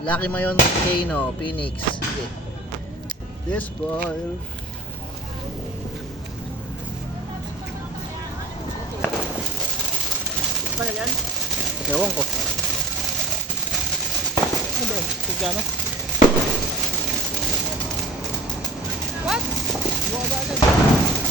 Lucky Mayon Volcano, Phoenix. Okay. This boy. Ano yan? Ewan ko. Ano ba? Kugano? What? Buka ba agad?